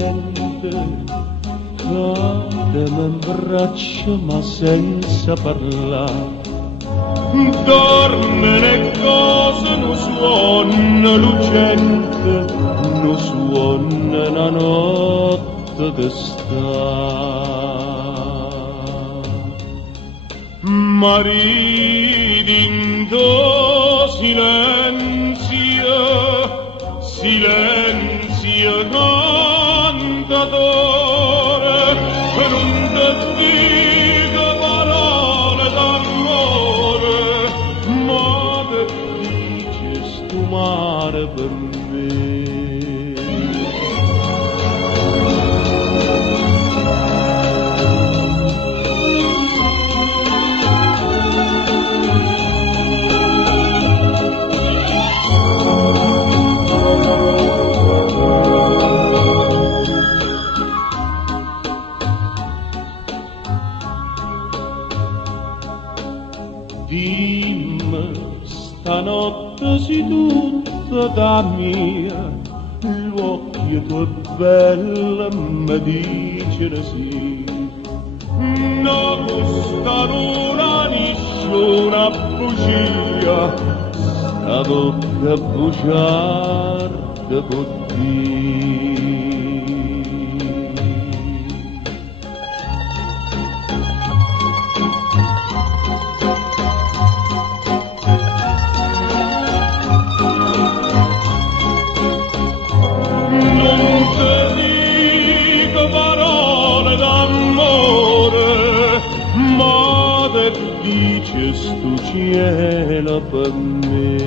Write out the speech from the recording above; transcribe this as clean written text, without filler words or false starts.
niente, cademe in braccio ma senza parlare. Dorme le cose, non suona lucente, non suona la notte che sta. Maridindo silenzio, silenzio cantatore, che non te dica parole d'amore, ma che dice sto mare per me. Dimmi, stanotte sei tutta da mia, l'occhio tuo è bello mi dice sì. No, questa luna nessuna bugia, sta bocca bugiarda può dire. Dice sto cielo per me.